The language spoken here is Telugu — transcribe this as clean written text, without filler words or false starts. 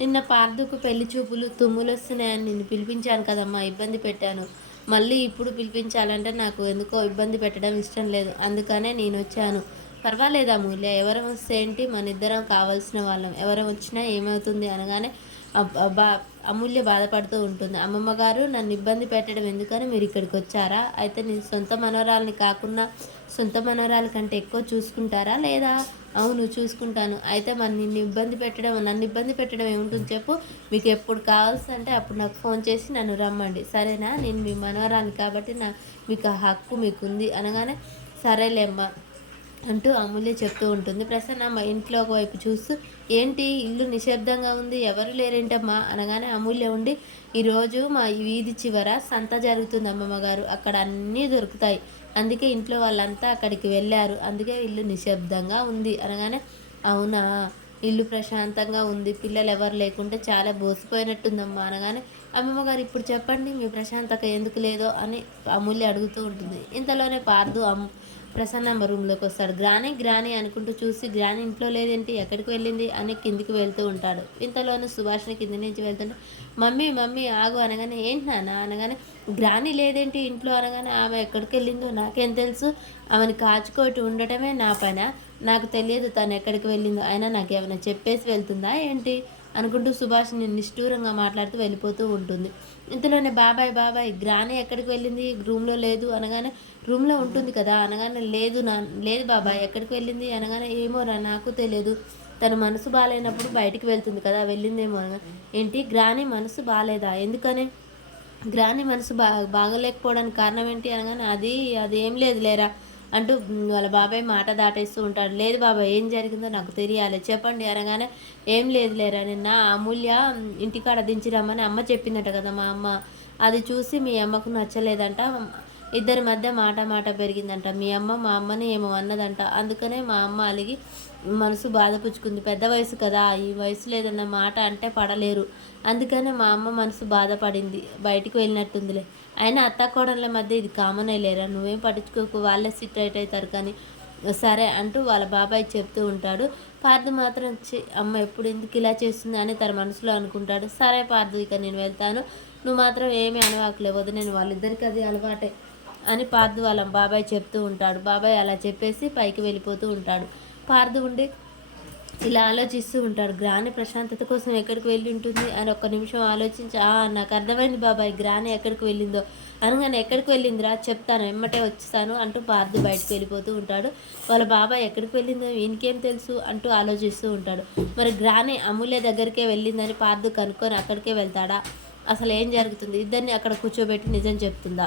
నిన్న పార్థుకు పెళ్లి చూపులు తుమ్ములొస్తున్నాయని నిన్ను పిలిపించాను కదమ్మా! ఇబ్బంది పెట్టాను. మళ్ళీ ఇప్పుడు పిలిపించాలంటే నాకు ఎందుకో ఇబ్బంది పెట్టడం ఇష్టం లేదు. అందుకనే నేనొచ్చాను. పర్వాలేదు అమూల్య. ఎవరం వస్తే ఏంటి? మనిద్దరం కావాల్సిన వాళ్ళం. ఎవరం వచ్చినా ఏమవుతుంది అనగానే బా అమూల్య బాధపడుతూ ఉంటుంది. అమ్మమ్మగారు నన్ను ఇబ్బంది పెట్టడం ఎందుకని మీరిక్కడికొచ్చారా? అయితే నీ సొంత మనవరాల్ని కాకున్నా సొంత మనవరాలి కంటే ఎక్కువ చూసుకుంటారా లేదా? అవును చూసుకుంటాను. అయితే మరి నన్ను ఇబ్బంది పెట్టడం ఏముంటుంది చెప్పు? మీకు ఎప్పుడు కావాల్సంటే అప్పుడు నాకు ఫోన్ చేసి నన్ను రమ్మండి. సరేనా? నేను మీ మనవరాలిని కాబట్టి మీకు ఆ హక్కు మీకుంది అనగానే సరేలేమ్మా అంటూ అమూల్య చెప్తూ ఉంటుంది. ప్రసన్నమ్మ ఇంట్లో ఒకవైపు చూస్తూ ఏంటి ఇల్లు నిశ్శబ్దంగా ఉంది, ఎవరు లేరేంటమ్మా అనగానే అమూల్య ఉండి ఈరోజు మా వీధి చివర సంత జరుగుతుంది అమ్మమ్మగారు, అక్కడ అన్నీ దొరుకుతాయి, అందుకే ఇంట్లో వాళ్ళంతా అక్కడికి వెళ్ళారు, అందుకే ఇల్లు నిశ్శబ్దంగా ఉంది అనగానే అవునా, ఇల్లు ప్రశాంతంగా ఉంది, పిల్లలు ఎవరు లేకుంటే చాలా బోసిపోయినట్టుందమ్మా అనగానే అమ్మమ్మగారు ఇప్పుడు చెప్పండి మీ ప్రశాంతత ఎందుకు లేదో అని అమూల్య అడుగుతూ ఉంటుంది. ఇంతలోనే పార్దు ప్రసన్నమ్మ రూమ్లోకి వస్తాడు. గ్రాని గ్రాని అనుకుంటూ చూసి గ్రాని ఇంట్లో లేదేంటి, ఎక్కడికి వెళ్ళింది అని కిందికి వెళ్తూ ఉంటాడు. ఇంతలోనూ సుభాష్ని కింది నుంచి వెళ్తుంటే మమ్మీ మమ్మీ ఆగు అనగానే ఏంటి నాన్న అనగానే గ్రాని లేదేంటి ఇంట్లో అనగానే ఆమె ఎక్కడికి వెళ్ళిందో నాకేం తెలుసు, ఆమెను కాచుకోటి ఉండటమే నా పని, నాకు తెలియదు తను ఎక్కడికి వెళ్ళిందో, అయినా నాకేమైనా చెప్పేసి వెళ్తుందా ఏంటి అనుకుంటూ సుభాష్ని నిష్ఠూరంగా మాట్లాడుతూ వెళ్ళిపోతూ ఉంటుంది. ఇంతలోనే బాబాయ్ బాబాయ్ గ్రాని ఎక్కడికి వెళ్ళింది, రూమ్లో లేదు అనగానే రూమ్లో ఉంటుంది కదా అనగానే లేదు బాబాయ్ ఎక్కడికి వెళ్ళింది అనగానే ఏమోరా నాకు తెలియదు, తన మనసు బాగాలేనప్పుడు బయటికి వెళ్తుంది కదా వెళ్ళిందేమో అనగా ఏంటి గ్రాని మనసు బాగాలేదా ఎందుకని, గ్రాని మనసు బాగలేకపోవడానికి కారణం ఏంటి అనగానే అది ఏం లేదు లేరా అంటూ వాళ్ళ బాబాయ్ మాట దాటేస్తూ ఉంటాడు. లేదు బాబాయ్ ఏం జరిగిందో నాకు తెలియాలి చెప్పండి అనగానే ఏం లేదు లేరా, నిన్న అమూల్య ఇంటికాడ దించి రమ్మని అమ్మ చెప్పిందట కదా మా అమ్మ, అది చూసి మీ అమ్మకు నచ్చలేదంట, ఇద్దరి మధ్య మాట పెరిగిందంట, మీ అమ్మ మా అమ్మని ఏమో అన్నదంట, అందుకనే మా అమ్మ అలిగి మనసు బాధపుచ్చుకుంది, పెద్ద వయసు కదా ఈ వయసులో ఏదన్నా మాట అంటే పడలేరు, అందుకనే మా అమ్మ మనసు బాధపడింది, బయటికి వెళ్ళినట్టుందిలే, అయినా అత్తాకోడళ్ళ మధ్య ఇది కామనే లేరా, నువ్వేం పట్టించుకోకు, వాళ్ళే సిట్ అవుతారు కానీ సరే అంటూ వాళ్ళ బాబాయ్ చెప్తూ ఉంటాడు. పార్థు మాత్రం అమ్మ ఎప్పుడు ఎందుకు ఇలా చేస్తుంది అని తన మనసులో అనుకుంటాడు. సరే పార్థు ఇక నేను వెళ్తాను, నువ్వు మాత్రం ఏమీ అనవాకులే నేను వాళ్ళిద్దరికి అది అలవాటే అని పార్థు వాళ్ళ బాబాయ్ చెప్తూ ఉంటాడు. బాబాయ్ అలా చెప్పేసి పైకి వెళ్ళిపోతూ ఉంటాడు. పార్థు ఉండి ఇలా ఆలోచిస్తూ ఉంటాడు. గ్రాని ప్రశాంతత కోసం ఎక్కడికి వెళ్ళి ఉంటుంది అని ఒక్క నిమిషం ఆలోచించి నాకు అర్థమైంది బాబాయ్ గ్రాని ఎక్కడికి వెళ్ళిందో అనగానే ఎక్కడికి వెళ్ళిందిరా చెప్తాను ఎమ్మటే వచ్చేసాను అంటూ పార్థు బయటకు వెళ్ళిపోతూ ఉంటాడు. వాళ్ళ బాబాయ్ ఎక్కడికి వెళ్ళిందో ఈయనకేం తెలుసు అంటూ ఆలోచిస్తూ ఉంటాడు. మరి గ్రాని అమూల్య దగ్గరికే వెళ్ళిందని పార్థు కనుక్కొని అక్కడికే వెళ్తాడా, అసలు ఏం జరుగుతుంది, ఇద్దరిని అక్కడ కూర్చోబెట్టి నిజం చెప్తుందా.